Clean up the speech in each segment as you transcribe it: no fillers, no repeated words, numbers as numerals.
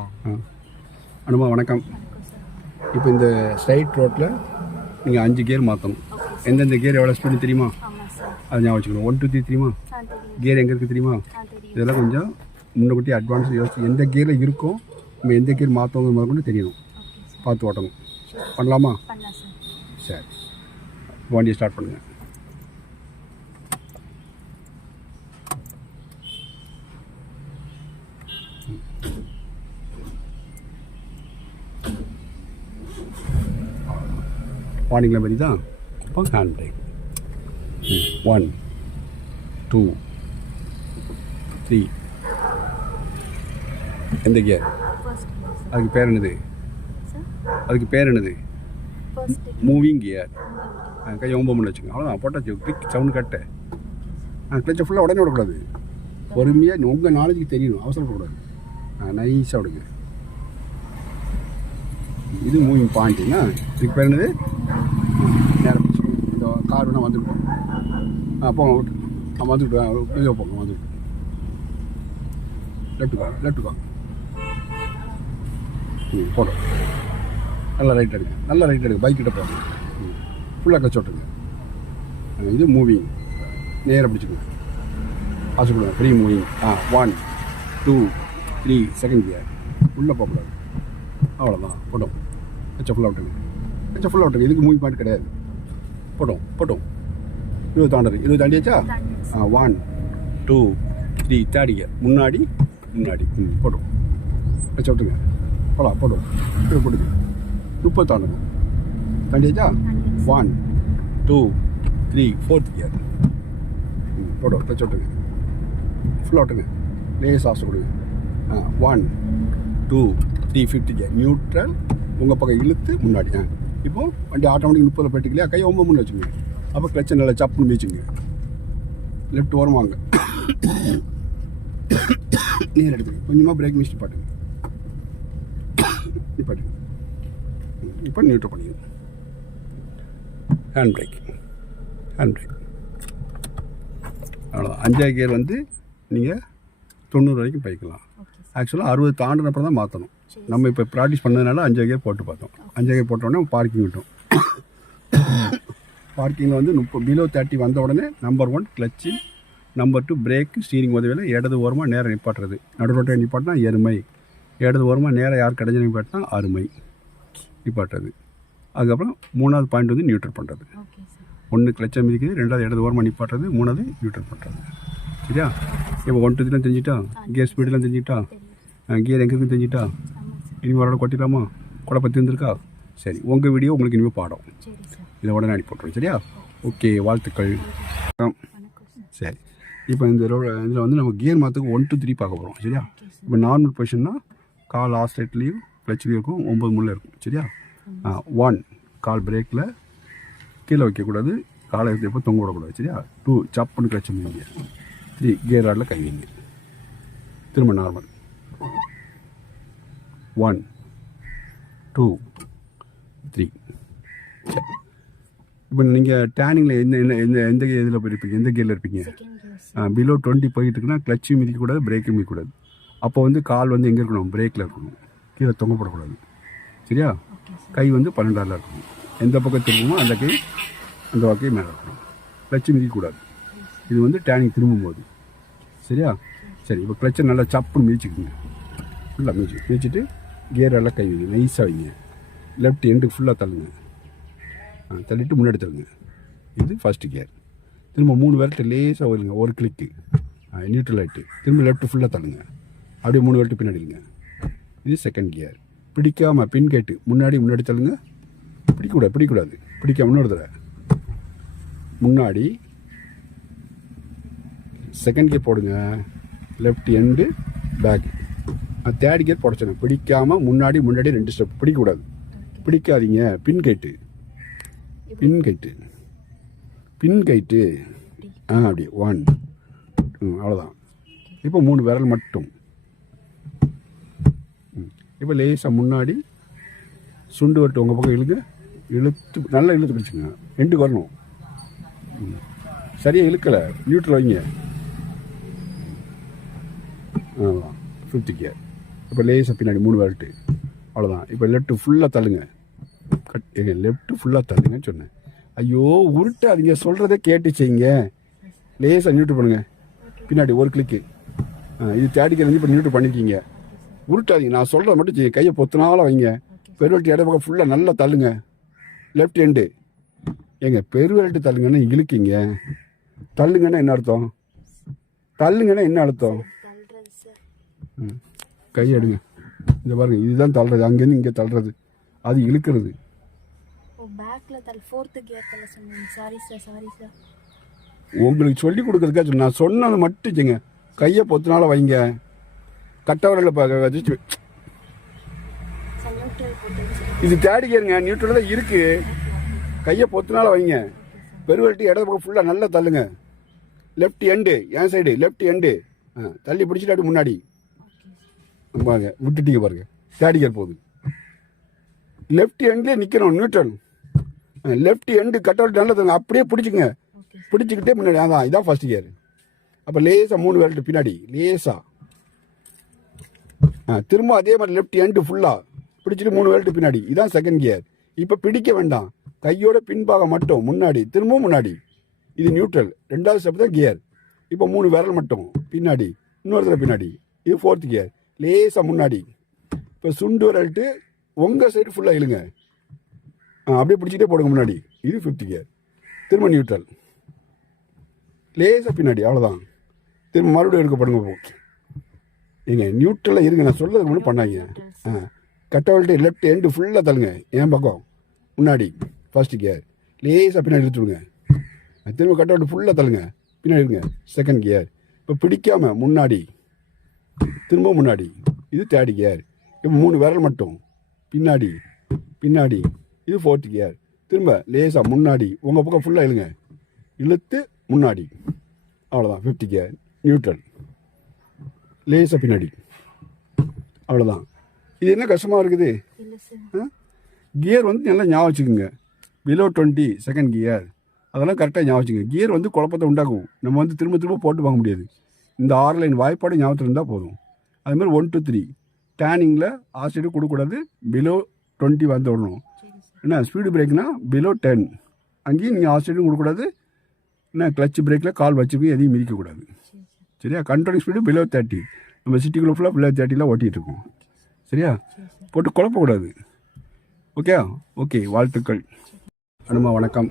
அனுமா வணக்கம். இப்போ இந்த ஸ்ட்ரைட் ரோட்டில் நீங்கள் 5 கியர் மாற்றணும். எந்தெந்த கியர் எவ்வளோ ஸ்பீடு தெரியுமா? அது ஞாபகம் வச்சுக்கணும். 1 2 3 தெரியுமா? கியர் எங்கே இருக்குது தெரியுமா? இதெல்லாம் கொஞ்சம் முன்னக்கூட்டி அட்வான்ஸ் யோசிச்சு எந்த கியரில் இருக்கும், நம்ம எந்த கியர் மாற்றவங்க முதல் கொண்டு தெரியணும். பார்த்து ஓட்டணும். பண்ணலாமா? சரி, வண்டியை ஸ்டார்ட் பண்ணுங்கள். வார்னிங்கில் மாதிரி தான். இப்போ ஹேண்ட் பிரேக். 1 2 3. எந்த கியர்? அதுக்கு பேர் என்னது? Moving gear. கையை 9 மணி வச்சுக்கோங்க. அவ்வளோதான், போட்டாச்சு. கிளிக் சவுண்டு கட்ட. கிளச்சை ஃபுல்லாக உடனே விடக்கூடாது. பொறுமையாக உங்கள் நாலேஜுக்கு தெரியணும், அவசரப்படக்கூடாது. நைஸாக விடுங்க. இது மூவிங் பாயிண்ட்டுன்னா இதுக்கு பேர் என்னது? நேரம் இந்த கார் வேணால் வந்துவிட்டோம். போங்க விட்டு. வந்துவிட்டு வெளியே போங்க. வந்துவிட்டு லெஃப்ட்டுக்கா போட்டோம். நல்லா ரைட் எடுங்க. பைக் கிட்ட போங்க. ஃபுல்லாக கச்சு விட்டுருங்க. இது மூவிங். நேராக பிடிச்சிக்கோங்க. ஆசை கொடுங்க. Free moving. 1 2 3. Second gear. உள்ளே போகக்கூடாது. அவ்வளோதான். போட்டோம். கச்சை ஃபுல்லாக விட்டுருங்க. இதுக்கு மூவிங் பாயிண்ட் கிடையாது. போட்டோம். 20 தாண்டியாச்சா? 1 2 3. Third gear. முன்னாடி போட்டோம். கச்சை விட்டுருங்க. போட்டோம். போட்டுங்க. 30 தாண்டணும். தாண்டியாச்சா? 1 2 3. Fourth gear. போட்டோம். கச்சை விட்டுருங்க. ஃபுல்லாக விட்டுருங்க. லேஸ் ஆசை கொடுங்க. 1 2 3. Fifth gear. நியூட்ரல். உங்கள் பக்கம் இழுத்து முன்னாடி. இப்போ வண்டி ஆட்டோமேட்டிக் 30 போயிட்டு இல்லையா? கை 9 மணி வச்சுங்க. அப்போ கிளச்சை நல்லா சப்புன்னு மீச்சுங்க. லெஃப்ட் ஓரம் வாங்க. நேர் எடுத்துங்க. கொஞ்சமாக பிரேக் மிஸ்ட் பாட்டுங்க. இப்போ நியூட்ரல் பண்ணிங்க. Hand brake. அவ்வளோதான். 5ஆவது கியர் வந்து நீங்கள் 90 வரைக்கும் போய்க்கலாம். ஆக்சுவலாக 60 தாண்டினப்பறம் தான் மாற்றணும். நம்ம இப்போ ப்ராக்டிஸ் பண்ணதுனால 5ஆவது கியர் போட்டு பார்த்தோம். 5ஆவது கியர் போட்டோடனே பார்க்கிங் விட்டோம். பார்க்கிங்கில் வந்து பிலோ 30 வந்த உடனே number 1 clutch, number 2 brake, steering உதவியில் இடது ஓரமாக நேரம் நிப்பாட்டுறது. நடு ரோட்டை நிப்பாட்டினா எருமை, இடது ஓரமாக நேரம் யார் கிடைஞ்ச நிப்பாட்டினா அருமை நிப்பாட்டுறது. அதுக்கப்புறம் 3வது பாயிண்ட் வந்து நியூட்ரல் பண்ணுறது. 1 கிளச்சை மிதிக்குது, 2வது இடது ஓரமாக நிப்பாட்டுறது, 3வது நியூட்ரல் பண்ணுறது. சரியா? இப்போ 1 2 3 தெரிஞ்சிட்டா? கியர் ஸ்பீடெலாம் தெரிஞ்சிட்டா? கியர் எங்கே இருக்குன்னு தெரிஞ்சிட்டா? இனிமேல் ஒரு கொட்டிடலாமா? கூட பற்றி வந்துருக்கா? சரி, உங்கள் வீடியோ உங்களுக்கு இனிமேல் பாடம். இதை உடனே அனுப்பி போட்டுருவோம். சரியா? ஓகே, வாழ்த்துக்கள். சரி, இப்போ இந்த இதில் வந்து நம்ம கியர் மாற்றுக்கு 1 2 3 பார்க்க போகிறோம். சரியா? இப்போ நார்மல் பொசிஷன்னா கால் ஆஸ்ட்ரேட்லேயும் கிளச்சிலையும் இருக்கும், 9 முள்ள இருக்கும். சரியா? 1 கால் பிரேக்கில் கீழே வைக்கக்கூடாது, காலை எப்போ தொங்க விடக்கூடாது. சரியா? 2 சப்புன்னு கிளச்சி முடியுங்க. 3 கியர் ராடில் கை வைங்க. திரும்ப நார்மல். 1 2 3. சரி, இப்போ நீங்கள் டேனிங்கில் எந்த இதில் போயிருப்பீங்க? எந்த கியரில் இருப்பீங்க? பிலோ 20 போயிட்டு இருக்குன்னா கிளச்சும் மிதிக்கக்கூடாது, பிரேக்கும் மிதிக்கக்கூடாது. அப்போ வந்து கால் வந்து எங்கே இருக்கணும்? பிரேக்கில் இருக்கணும், கீழே தொங்கப்படக்கூடாது. சரியா? கை வந்து 12ஆல் இருக்கணும். எந்த பக்கம் திரும்புமோ அந்த கை அந்த வாக்கையும் மேலே இருக்கணும். கிளச்சு மிதிக்கக்கூடாது. இது வந்து டேனிங் திரும்பும்போது. சரியா? சரி, இப்போ கிளச்சை நல்லா சப்புன்னு மிதிச்சுக்குங்க. ஃபுல்லாக மிதிச்சுட்டு கியர் எல்லாம் கை வைங்க. நைஸாக வைங்க. லெஃப்ட் எண்டுக்கு ஃபுல்லாக தள்ளுங்க. தள்ளிட்டு முன்னாடி தள்ளுங்க. இது ஃபஸ்ட்டு கியர். திரும்ப 3 விரட்டு லேசாக வருங்க. ஒரு கிளிக்கு நியூட்ரல் ஆகிட்டு திரும்ப லெஃப்ட் ஃபுல்லாக தள்ளுங்க. அப்படியே 3 விரட்டு பின்னாடிங்க. இது செகண்ட் கியர். பிடிக்காமல் பின் கேட்டு முன்னாடி தள்ளுங்க. பிடிக்கக்கூடாது. பிடிக்காம இன்னொரு தடவை முன்னாடி செகண்ட் கியர் போடுங்க. Left end back. Third gear போடச்சணும். பிடிக்காமல் முன்னாடி 2 ஸ்டெப். பிடிக்கக்கூடாது. பிடிக்காதீங்க. பின் கைட்டு அப்படி 1 அவ்வளோதான். இப்போ 3 விரல் மட்டும். இப்போ லேசாக முன்னாடி சுண்டு வரட்டு உங்கள் பக்கம் இழுங்க. நல்லா இழுத்து பிடிச்சிங்க. எண்டுக்கு வரணும். சரியாக இழுக்கலை, நியூட்ரல் வைங்க. ஆமாம், 5th கியர். இப்போ லேசாக பின்னாடி 3 விரட்டு, அவ்வளோதான். இப்போ லெஃப்ட்டு ஃபுல்லாக தள்ளுங்க, லெஃப்ட்டு ஃபுல்லாக தள்ளுங்கன்னு சொன்னேன். ஐயோ உருட்டாதீங்க, சொல்கிறதே கேட்டு செய்யுங்க. லேசாக நியூட்ரு பண்ணுங்கள், பின்னாடி ஒரு கிளிக்கு. இது தேடிக்கிறது இப்போ நியூட்ரு பண்ணியிருக்கீங்க. உருட்டாதீங்க, நான் சொல்கிறத மட்டும் செய்யுங்க. கையை பொத்துனால வைங்க, பெருவெல்ட்டு இட பக்கம் ஃபுல்லாக நல்லா தள்ளுங்க. லெஃப்ட் எண்டு ஏங்க, பெருவெல்ட்டு தள்ளுங்கன்னா இழுக்கிங்க. தள்ளுங்கன்னா என்ன அர்த்தம்? தள்ளுங்கன்னா என்ன அர்த்தம்? கை எடுங்க, இந்த பாருங்க, இதுதான் தள்ளுறது. அங்கேருந்து இங்கே தள்ளுறது, அது இழுக்கிறது. உங்களுக்கு சொல்லி கொடுக்கறதுக்காக நான் சொன்னது மட்டும் செய்யுங்க. கையை பொத்துனால வைங்க, கட்டவரில் வச்சு. இது தேடிக்கிறங்க, நியூட்ரல் இருக்கு. கையை பொத்துனால வைங்க, பெருவெல்ட்டு இடது பக்கம் ஃபுல்லாக நல்லா தள்ளுங்க. லெஃப்ட் எண்டு, என் சைடு லெஃப்ட் எண்டு தள்ளி பிடிச்சிட்டு அப்படி முன்னாடி பாருங்க, விட்டுட்டீங்க பாருங்க, தேடிக்கர் போகுது. லெஃப்ட் எண்ட்லேயே நிற்கணும் நியூட்ரல். லெஃப்ட் எண்டு கட்டவுட் நல்லா தருங்க, அப்படியே பிடிச்சிங்க. பிடிச்சிக்கிட்டே முன்னாடி, அதான் இதான் ஃபர்ஸ்ட் கியர். அப்போ லேசாக 3 விரட்டு பின்னாடி லேசாக. திரும்ப அதே மாதிரி லெஃப்ட் எண்டு ஃபுல்லாக பிடிச்சிட்டு 3 விரட்டு பின்னாடி, இதான் செகண்ட் கியர். இப்போ பிடிக்க வேண்டாம், கையோட பின்பாகம் மட்டும் முன்னாடி, திரும்பவும் முன்னாடி. இது நியூட்ரல், 2வது ஸ்டெப் தான் கியர். இப்போ 3 விரல் மட்டும் பின்னாடி, இன்னொருத்தர பின்னாடி. இது 4th கியர், லேசாக முன்னாடி. இப்போ சுண்டு விரல்ட்டு உங்கள் சைடு ஃபுல்லாக இழுங்க, அப்படியே பிடிச்சிட்டே போடுங்க முன்னாடி. இது 5th கியர். திரும்ப நியூட்ரல், லேசாக பின்னாடி, அவ்வளோதான். திரும்ப மறுபடியும் எடுக்கப்படுங்க. ஏங்க நியூட்ரலாக இருங்க, நான் சொல்கிறதுக்கு முன்னாடி பண்ணாங்க. கட்டவல்ட்டு லெஃப்ட் எண்டு ஃபுல்லாக தள்ளுங்க, என் பக்கம் முன்னாடி ஃபர்ஸ்ட் கியர். லேசாக பின்னாடி இழுத்துடுங்க. திரும்ப கட்டவல்ட்டு ஃபுல்லாக தள்ளுங்க, பின்னாடி இருங்க செகண்ட் கியர். இப்போ பிடிக்காமல் முன்னாடி, திரும்ப முன்னாடி. இது 3rd கியர். இப்போ 3 விரல் மட்டும் பின்னாடி பின்னாடி. இது 4th கியர். திரும்ப லேசாக முன்னாடி, உங்கள் பக்கம் ஃபுல்லாக இழுங்க, இழுத்து முன்னாடி, அவ்வளோதான். 5th கியர் நியூட்ரல், லேசாக பின்னாடி, அவ்வளோதான். இது என்ன கஷ்டமாக இருக்குது? கியர் வந்து நல்லா ஞாபகம் வச்சுக்கோங்க. பிலோ 20 செகண்ட் கியர், அதெல்லாம் கரெக்டாக ஞாபகம் வச்சுக்கோங்க. கியர் வந்து குழப்பத்தை உண்டாக்கும், நம்ம வந்து திரும்ப திரும்ப போட்டு வாங்க முடியாது. இந்த 6 லைன் வாய்ப்பாடு ஞாபகத்தில் இருந்தால் போதும். அதுமாதிரி 1 2 3 டேனிங்கில் ஆசிடு கொடுக்கக்கூடாது, பிலோ 20 வந்து விடணும். என்ன ஸ்பீடு பிரேக்னா பிலோ 10, அங்கேயும் நீங்கள் ஆசிடும் கொடுக்கக்கூடாது. என்ன கிளச் பிரேக்கில் கால் வச்சுக்க எதையும் மிதிக்கக்கூடாது. சரியா? Controlling speed below 30. நம்ம சிட்டிக்குள்ளே ஃபுல்லாக பிலோ 30 ஓட்டிகிட்டு இருக்கோம். சரியா? போட்டு குழப்பக்கூடாது. ஓகே ஓகே, வாழ்த்துக்கள். அனுமா வணக்கம்.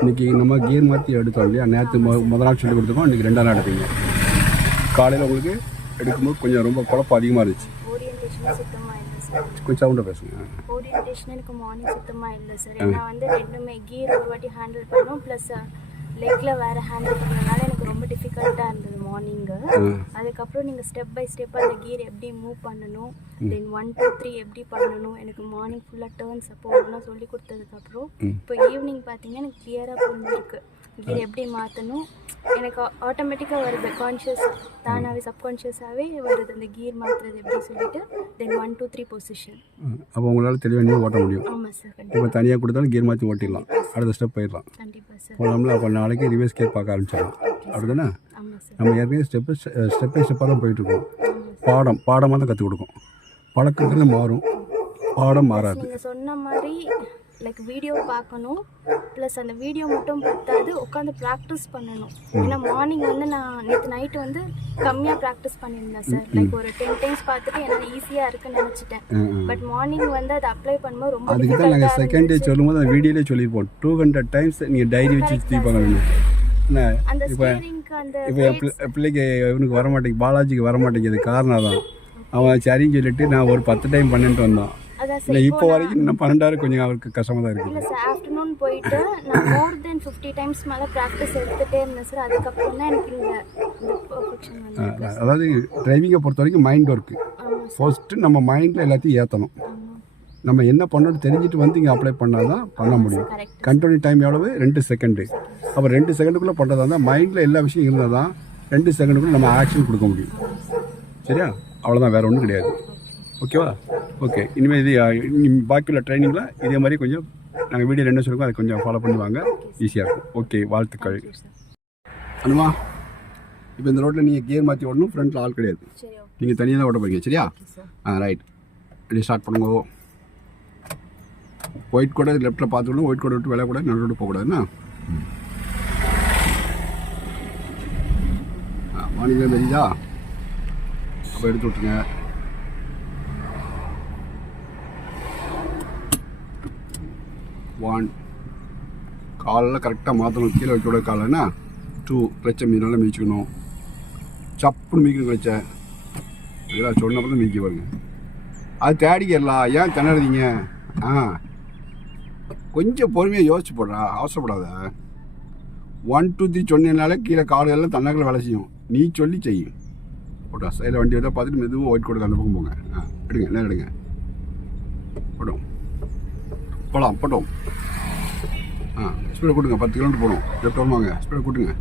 இன்றைக்கி நம்ம கியர் மாற்றி எடுத்தோம் இல்லையா? நேற்று முதல் நாள் சொல்லி கொடுத்துருக்கோம், இன்றைக்கி 2ஆம் நாள் எடுப்பீங்க. காலையில் உங்களுக்கு எடுக்கும்போது கொஞ்சம் ரொம்ப குழப்பம் அதிகமாக இருந்துச்சு. கொஞ்சம் சவுண்டாக பேசுங்க. ஓரியன்டேஷன் எனக்கு மார்னிங் சுத்தமாக இல்லை சார். ஏன்னா வந்து ரெண்டுமே கியர் ஒரு வாட்டி ஹேண்டில் பண்ணோம், ப்ளஸ் லெக்கில் வேறு ஹேண்டில் பண்ணுறதுனால எனக்கு ரொம்ப டிஃபிகல்ட்டாக இருந்தது மார்னிங்கு. அதுக்கப்புறம் நீங்கள் ஸ்டெப் பை ஸ்டெப் அந்த கியர் எப்படி மூவ் பண்ணணும், தென் 1 2 3 எப்படி பண்ணணும், எனக்கு மார்னிங் ஃபுல்லாக டேர்ன்ஸ் அப்போ ஒன்றும் சொல்லி கொடுத்ததுக்கப்புறம் இப்போ ஈவினிங் பார்த்தீங்கன்னா எனக்கு கிளியராக புரிஞ்சிருக்கு. கியர் எப்படி மாற்றணும் எனக்கு ஆட்டோமேட்டிக்காக வருது, கான்ஷியஸ் தானாகவே சப்கான்ஷியஸாகவே வருது அந்த கியர் மாற்றுறது எப்படி சொல்லிட்டு. தென் 1 2 3 பொசிஷன். அப்போ உங்களால் தெளிவாக ஓட்ட முடியும். ஆமாம் சார், இப்போ தனியாக கொடுத்தாலும் கியர் மாற்றி ஓட்டிடலாம், அடுத்த ஸ்டெப் போயிடலாம். கண்டிப்பாக சார். போனோம்ல அப்போ நாளைக்கு ரிவர்ஸ் கியர் பார்க்க ஆரம்பிச்சிடலாம். அப்படி தானே? ஆமாம் சார். நம்ம ஏற்கனவே ஸ்டெப் பை ஸ்டெப்பாக தான் போயிட்டுருக்கோம். பாடமாக தான் கற்றுக் கொடுக்கும். பழக்கத்தில் மாறும், பாடம் மாறாது. நீங்கள் சொன்ன மாதிரி லைக் வீடியோ பார்க்கணும், ப்ளஸ் அந்த வீடியோ மட்டும் பத்தாது, உட்காந்து ப்ராக்டிஸ் பண்ணணும். ஏன்னா மார்னிங் வந்து நான் நேற்று நைட்டு வந்து கம்மியாக ப்ராக்டிஸ் பண்ணியிருந்தேன் சார். லைக் ஒரு 10 டைம்ஸ் பார்த்துட்டு எனக்கு ஈஸியாக இருக்குன்னு நினச்சிட்டேன். பட் மார்னிங் வந்து அதை அப்ளை பண்ணும்போது ரொம்ப அதுக்கு தான் நாங்கள் செகண்ட் டே சொல்லும்போது அந்த வீடியோலேயே சொல்லியிருப்போம், 200 டைம்ஸ் நீங்கள் டைரி வச்சு சுற்றி பார்க்கணும். அந்த இப்போ என் பிள்ளைக்கு இவனுக்கு வரமாட்டேங்குது, பாலாஜிக்கு வரமாட்டேங்குது. காரணம் தான் அவன் சரின்னு சொல்லிட்டு நான் ஒரு 10 டைம் பண்ணிட்டு வந்தான். இல்லை இப்போ வரைக்கும் இன்னும் 12 கொஞ்சம் அவருக்கு கஷ்டமாக தான் இருக்குது. இல்லை சார், ஆஃப்டர்நூன் போயிட்டு நான் மோர் தென் 50 டைம்ஸ் மேலே ப்ராக்டிஸ் எடுத்துகிட்டே இருந்தேன் சார். அதுக்கப்புறம் தான் எனக்கு இந்த பர்ஃபெக்ஷன் வந்து. அதாவது டிரைவிங்கை பொறுத்த வரைக்கும் மைண்ட் ஒர்க்கு ஃபர்ஸ்ட்டு. நம்ம மைண்டில் எல்லாத்தையும் ஏற்றணும். நம்ம என்ன பண்ணணும் தெரிஞ்சுட்டு வந்து இங்கே அப்ளை பண்ணால் தான் பண்ண முடியும். கண்ட்ரோல் டைம் எவ்வளவு? 2 செகண்டு. அப்போ 2 செகண்டுக்குள்ளே பண்ணுறதா இருந்தால் மைண்டில் எல்லா விஷயம் இருந்தால் தான் 2 செகண்டுக்குள்ளே நம்ம ஆக்ஷன் கொடுக்க முடியும். சரியா? அவ்வளோதான், வேறு ஒன்றும் கிடையாது. ஓகேவா? ஓகே, இனிமேல் இது பாக்கி உள்ள ட்ரைனிங்கில் இதே மாதிரி கொஞ்சம் நாங்கள் வீடியோ என்ன சொல்லுவோம் அதை கொஞ்சம் ஃபாலோ பண்ணி வாங்க, ஈஸியாக இருக்கும். ஓகே, வாழ்த்துக்கள். அனுமா, இப்போ இந்த ரோட்டில் நீங்கள் கியர் மாற்றி ஓடணும், ஃப்ரண்ட்டில் ஆள் கிடையாது. நீங்கள் தனியாக தான் ஓட்ட போகிறீங்க சரியா? Okay sir. Right. Ready start பண்ணுங்க. ஒயிட் கூட லெஃப்ட்டில் பார்த்துக்கணும். ஒயிட் கூட விட்டு விலை கூட நடுவிட்டு போகக்கூடாதுண்ணா. மார்னிங்கில் தெரியுதா? அப்போ எடுத்து விட்டுருங்க. ஒன், காலில் கரெக்டாக மாற்றணும். கீழே வைக்க கூடாது காலைன்னா. 2, கிளச்சை மீனால மிதிச்சுக்கணும். சப்புன்னு மிதிக்கணும் கிளச்சை. இதெல்லாம் சொன்னப்போ தான் மிதிக்க பாருங்க. அது தேடிக்கிறலாம். ஏன் திணறீங்க? கொஞ்சம் பொறுமையாக யோசிச்சு போடுறா, அவசரப்படாத. 1 2 3 சொன்னதுனால கீழே காடுகள்லாம் தன்னாக்கில் வேலை செய்யும். நீ சொல்லி செய்யும். போட்டா சைடில் வண்டி எடுத்தால் பார்த்துட்டு மெதுவாக ஒயிட் கோடு அந்த பக்கம் போங்க. எடுங்க என்ன எடுங்க. போட்டோம் போகலாம் போட்டோம். ஸ்பீடை கூட்டுங்க. 10 கிலோமீட்டர் போகணும். லெஃப்ட் வருவாங்க. ஸ்பீடை கூட்டுங்க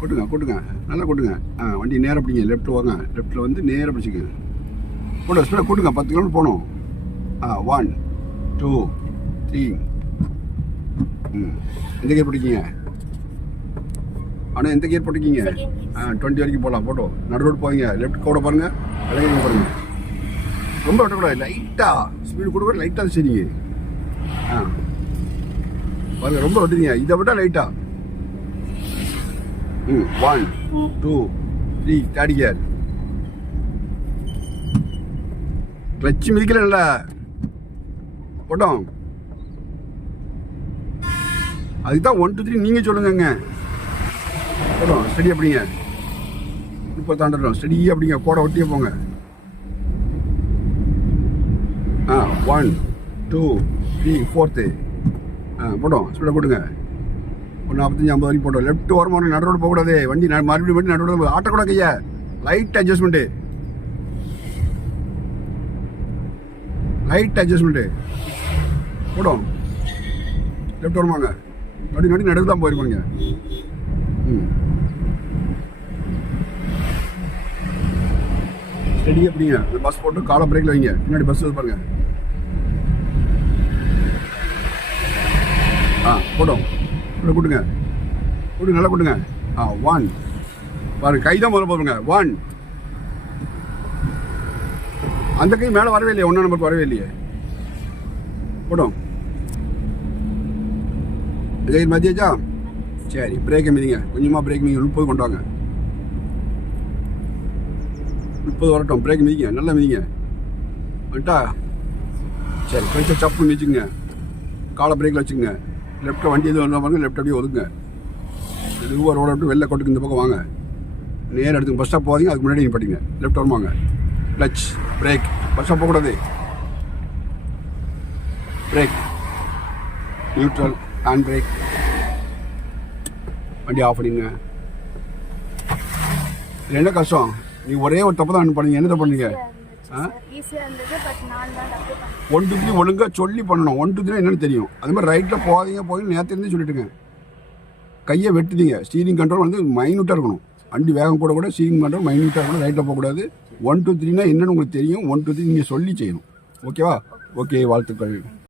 கூட்டுங்க நல்லா கூட்டுங்க. வண்டி நேராக பிடிங்க. லெஃப்ட் வாங்க. லெஃப்ட்டில் வந்து நேராக பிடிச்சிக்கங்க. போட்டோ ஸ்பீடை கூட்டுங்க. 10 கிலோமீட்டர் போகணும். 1 2 3. எந்த கேர் போட்டிருக்கீங்க? ஆனால் எந்த கேர் போட்டிருக்கீங்க? 20 வரைக்கும் போகலாம். போட்டோம் நடு ரோடு போவீங்க. லெஃப்ட் கூட பாருங்கள். விலகி பாருங்கள். ரொம்ப விட்டக்கூடாது. லைட்டாக ஸ்பீடு கொடுக்க லைட்டாக சரிங்க. பாருங்கள் ரொம்ப விட்டுறீங்க. இதை விட்டால் லைட்டாக. 1 2 3 தேர்ட் கியர். கிளச்சு மிதிக்கல போட்டோம். அதுக்கு தான் 1 2 3 நீங்கள் சொல்லுங்கங்க. போட்டோம் ஸ்டடி அப்படிங்க. இப்போ தாண்டோம் ஸ்டடி அப்படிங்க. கோடை ஒட்டியே போங்க. 1 2 3 4th. போட்டோம் ஸ்பீடை கூட்டுங்க. ஒரு 45 50 வரைக்கும் போட்டோம். லெஃப்ட் ஓரமாக நடு ரோடு போகக்கூடாது. வண்டி மறுபடியும் வண்டி நடு ரோடு ஆட்டக்கூட கையா. Light adjustment. போடும். லெஃப்ட் வருவாங்க. நடி நடுவு தான் போயிருப்பாங்க. ஸ்டெடி அப்படிங்க. பஸ் போட்டு காலை பிரேக்கில் வைங்க. பின்னாடி பஸ் வந்து பாருங்க. போடும். கூட்டுங்க நல்லா கூட்டுங்க. 1 பாருங்க. கை தான் முதல்ல போடுங்க. 1. அந்த கை மேலே வரவே இல்லையே. 1 நம்பருக்கு வரவே இல்லையே. போடும். இதே மதியாச்சா? சரி பிரேக்கை மிதிங்க. கொஞ்சமாக பிரேக் மிதிங்க. 30 கொண்டு வாங்க. 30 வரட்டும். பிரேக் மிதிங்க. நல்லா மிதிங்க. வந்துட்டா சரி. கொஞ்சம் சப்பு மிதிச்சுங்க. காலை பிரேக்கில் வச்சுங்க. லெஃப்ட்டில் வண்டி எதுவும் வந்தால் பாருங்க. லெஃப்ட் அப்படியே ஒதுங்க. இதுவாக ரோட விட்டு வெளில கொட்டுக்கு இந்த பக்கம் வாங்க. நேராக எடுத்துங்க. பஸ் ஸ்டாப் போகாதீங்க. அதுக்கு முன்னாடி நீங்கள் படிங்க. லெஃப்ட் வருவாங்க. Clutch break. பஸ் ஸ்டாப் போகக்கூடாது. Break neutral hand brake. வண்டி ஆஃப் பண்ணிடுங்க. இது என்ன கஷ்டம்? நீங்கள் ஒரே ஒரு தப்பு தான் பண்ணீங்க. என்ன தப்பு பண்ணீங்க? 1 2 3 ஒழுங்காக சொல்லி பண்ணணும். 1 2 3 என்னன்னு தெரியும். அது மாதிரி ரைட்டில் போகாதீங்க நேற்று இருந்து சொல்லிட்டுங்க. கையை வெட்டுதீங்க. ஸ்டீரிங் கண்ட்ரோல் வந்து மைனூட்டாக இருக்கணும். வண்டி வேகம் கூட ஸ்டீரிங் கண்ட்ரோல் மைனூட்டாக இருக்கணும். ரைட்டில் போகக்கூடாது. 1 2 3னா என்னன்னு உங்களுக்கு தெரியும். 1 2 3 நீங்கள் சொல்லி செய்யணும். ஓகேவா? ஓகே வாழ்த்துக்கள்.